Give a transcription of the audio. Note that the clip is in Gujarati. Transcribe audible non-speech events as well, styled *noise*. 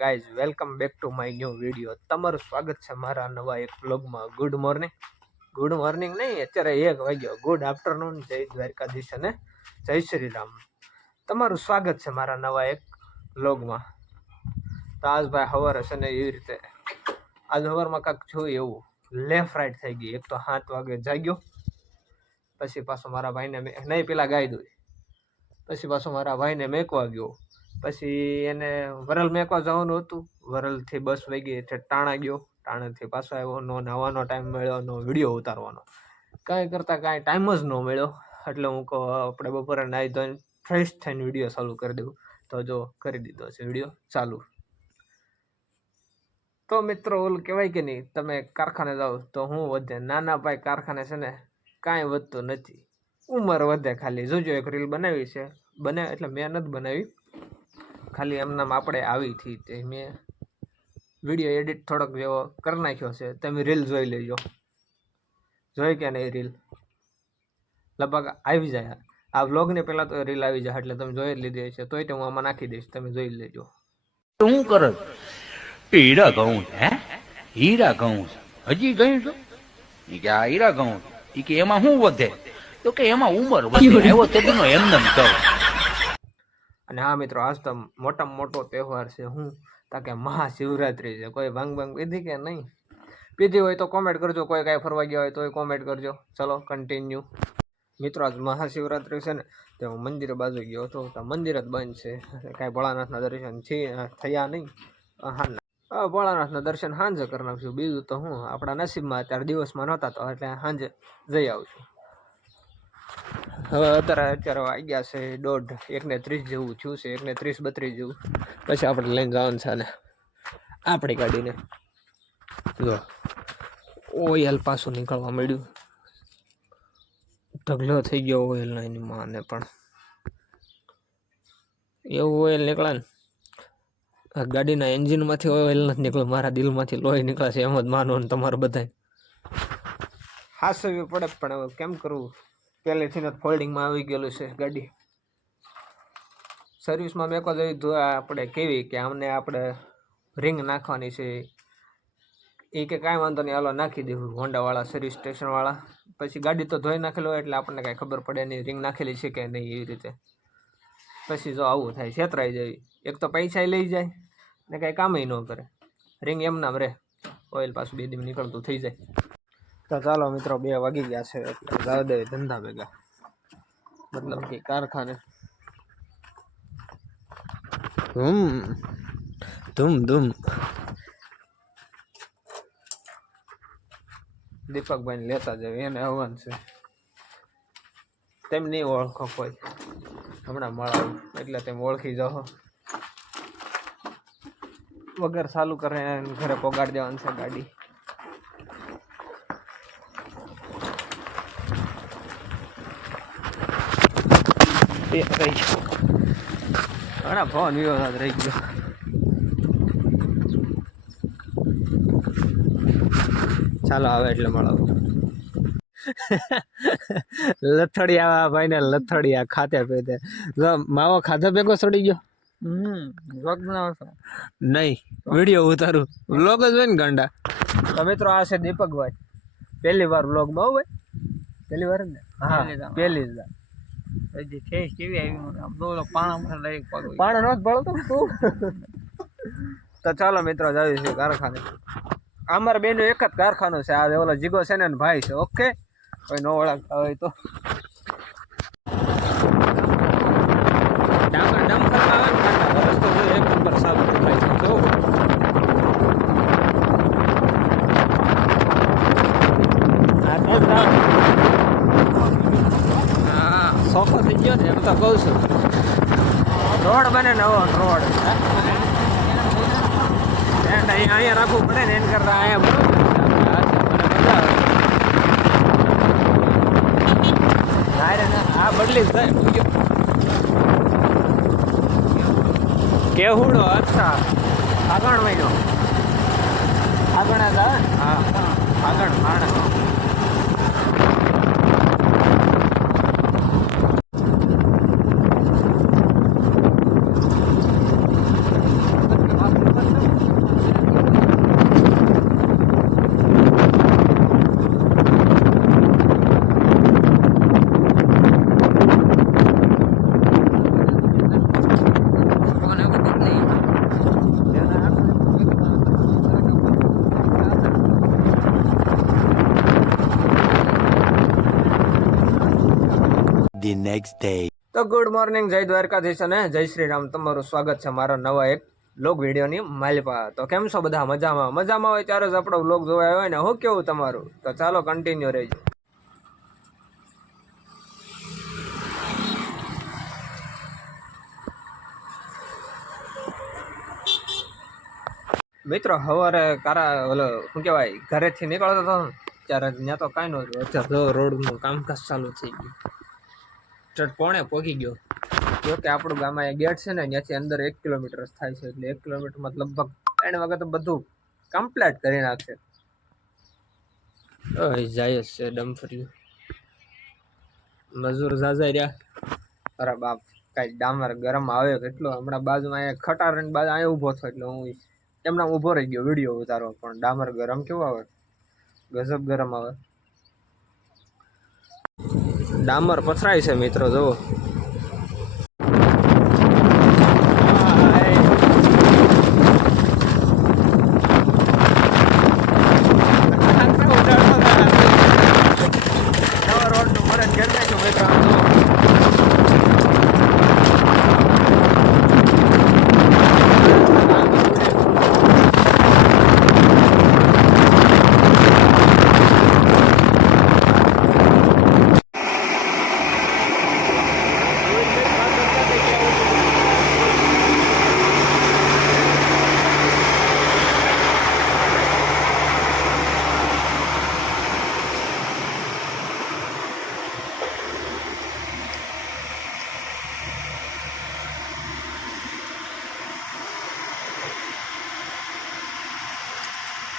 Guys welcome back to my new video તમારું સ્વાગત છે મારા નવા એક બ્લોગમાં ગુડ મોર્નિંગ ગુડ મોર્નિંગ નહીં, અત્યારે એક વાગ્યો. ગુડ આફ્ટરનૂન જય દ્વારકાધીશ અને જય શ્રી રામ તમારું સ્વાગત છે મારા નવા એક બ્લોગમાં તો આજ ભાઈ સવારે છે ને એવી રીતે આજ સવારમાં કાંઈક જોયું એવું. લેફ્ટ રાઈટ થઈ ગઈ. એક તો સાત વાગે જાગ્યો. પછી પાછો મારા ભાઈને મેં નહીં, પેલા ગાઈ દઉં પછી પાછો મારા ભાઈને મેકવા ગયો. પછી એને વરલ મેકવા જવાનું હતું. વરલથી બસ વાગી એટલે ટાણા ગયો. ટાણાથી પાછો આવ્યો. નો નાવાનો ટાઈમ મળ્યો, નો વીડિયો ઉતારવાનો. કાંઈ કરતાં કાંઈ ટાઈમ જ ન મળ્યો. એટલે હું કહું આપણે બપોરે નાહી ધોઈને ફ્રેશ થઈને વીડિયો ચાલુ કરી દઉં તો જો, કરી દીધો છે વીડિયો ચાલુ. તો મિત્રો, ઓલું કહેવાય કે નહીં, તમે કારખાને જાઓ તો હું વધે. નાના ભાઈ કારખાને છે ને, કાંઈ વધતું નથી. ઉંમર વધે ખાલી. જોજો એક રીલ બનાવી છે. બને એટલે મેં નથી બનાવી. ખાલી એમનામ આપણે આવી હતી તે મેં વીડિયો એડિટ થોડોક જેવો કરી નાખ્યો છે. તમે રીલ જોઈ લેજો. જોઈ કે નહીં રીલ લગભગ આવી જાય. આ વ્લોગને પહેલાં તો રીલ આવી જાય એટલે તમે જોઈ જ લીધી હશે. તોય તો હું આમાં નાખી દઈશ. તમે જોઈ લેજો. શું કરો હીરા ઘઉં છે હે? હીરા ઘઉં છે. હજી ગયું છો? ઈ કે આ હીરા ઘઉં છે. કે એમાં શું વધે? તો કે એમાં ઉંમર વધે. *laughs* એવો તેનો એમને કહો. અને હા મિત્રો, આજ તો મોટામાં મોટો તહેવાર છે. હું તાકે મહાશિવરાત્રિ છે. કોઈ ભાંગ ભાંગ પીધી કે નહીં? પીધી હોય તો કોમેન્ટ કરજો. કોઈ કાંઈ ફરવા ગયા હોય તોય કોમેન્ટ કરજો. ચલો કન્ટિન્યુ મિત્રો, આજ મહાશિવરાત્રિ છે ને, તો હું મંદિર બાજુ ગયો હતો. તો મંદિર જ બંધ છે. કાંઈ ભોળાનાથના દર્શન થયા નહીં. હા ભોળાનાથના દર્શન સાંજે કરી નાખશું. બીજું તો હું, આપણા નસીબમાં અત્યારે દિવસમાં નહોતા તો એટલે સાંજે જઈ આવશું. હવે અત્યારે અત્યારે વાગ્યા છે દોઢ, એકને ત્રીસ જેવું થયું છે, એકને ત્રીસ બત્રીસ જેવું. પછી આપણે લઈને જવાનું છે ને આપણી ગાડીને. જો, ઓઇલ પાછું નીકળવા મળ્યું ઢગલો થઈ ગયો ઓઇલનો એની માને પણ. એવું ઓઇલ નીકળે ને ગાડીના એન્જિનમાંથી ઓઇલ નથી નીકળ્યું, મારા દિલમાંથી લોહી નીકળે છે, એમ જ માનો ને તમારે બધાય. હાસવી પડે પણ હવે કેમ કરવું? પહેલેથી ફોલ્ડિંગમાં આવી ગયેલું છે ગાડી. સર્વિસમાં મેં કહો તો આપણે કેવી કે અમને આપણે રિંગ નાખવાની છે. એ કે, કાંઈ વાંધો નહીં, હાલો, નાખી દેવું હોન્ડાવાળા સર્વિસ સ્ટેશનવાળા પછી ગાડી તો ધોઈ નાખેલો હોય એટલે આપણને કાંઈ ખબર પડે નહીં રિંગ નાખેલી છે કે નહીં એવી રીતે. પછી જો આવું થાય, છેતરાઈ જાય. એક તો પૈસા લઈ જાય ને કાંઈ કામય ન કરે. રિંગ એમનામ રહે. ઓઇલ પાછું બે દિવસ નીકળતું થઈ જાય. તો ચાલો મિત્રો બે વાગી ગયા છે. એટલે જાવ દે ધંધા ભેગા. મતલબ કે કારખાને. ધૂમ. ધૂમ ધૂમ. દીપકભાઈ લેતા જાવ એને આવવાનું છે. તેમ નહીં ઓળખો કોઈ. હમણાં મળાવું એટલે તેમ ઓળખી જાઓ. વગર ચાલુ કરે ઘરે પોગાડી દેવાનું છે ગાડી. રહી ગયો. ઘણા ફોન વિવાદ રહી ગયો. ચાલો આવે એટલે મળો. લથડિયા ભાઈને લથડિયા ખાતે પેતે માવો ખાધો ભેગો સડી ગયો? નહીં વીડિયો ઉતારું. વ્લોગ જ હોય ને ગાંડા. તો મિત્રો આ છે દીપકભાઈ. પહેલી વાર વ્લોગમાં બહુ ભાઈ પહેલી વાર ને? હા પહેલી જ વાર. પાણી નો ભળતો તું? તો ચાલો મિત્રો જાવી છે કારખાને. અમારા બેનો એક જ કારખાનો છે આ ઓલો જીગો છે ને ભાઈ છે ઓકે? કોઈ નો ઓળખતા હોય તો. આવે એક નંબર સાફ છે. સોખો થઈ ગયો ને એમ તો કહું છું. રોડ બને નવો રોડ. અહીંયા અહીંયા રાખવું પડે ને એને કરતા અહીંયા આ બદલી થાય. કેહુડો અચ્છા આગળ મહિનો. આગળ હતા હા. આગળ માણસ next ડે તો ગુડ મોર્નિંગ જય દ્વારકાધીશ અને જય શ્રી રામ તમારું સ્વાગત છે મારા નવા એક લોગ વિડીયોની માલિપા તો કેમ છો બધા? મજામાં? મજામાં હોય ત્યારે જ આપણો વ્લોગ જોવા હોય ને? હું કેવું તમારું? તો ચાલો કન્ટિન્યુ રહેજો. મિત્રો, સવારે કારા, ઓલો, શું કહેવાય, ઘરેથી નીકળતો હતો ત્યારે ત્યાં તો કાંઈ નહોતું અત્યારે રોડનું કામકાજ ચાલુ થઈ ગયું. ચટ પોણે પહોંચી ગયો. જો કે આપણું ગામ અહીંયા ગેટ છે ને ત્યાંથી અંદર એક કિલોમીટર થાય છે. એટલે એક કિલોમીટરમાં લગભગ ત્રણ વખત બધું કમ્પ્લીટ કરી નાખશે. ઓય જાય જ છે ડમ્ફર્યું મજૂર ઝાઝા રહ્યા. અરે બાપ કાંઈ ડામર ગરમ આવે કેટલો? હમણાં બાજુમાં અહીંયા ખટાર બાજુ અહીંયા ઊભો થયો એટલે હું એમના ઊભો રહી ગયો વીડિયો ઉતારો પણ ડામર ગરમ કેવો આવે? ગજબ ગરમ આવે. ડામર પથરાય છે મિત્રો જુઓ. રોડનું મરણ કરી નાખ્યું મિત્રો?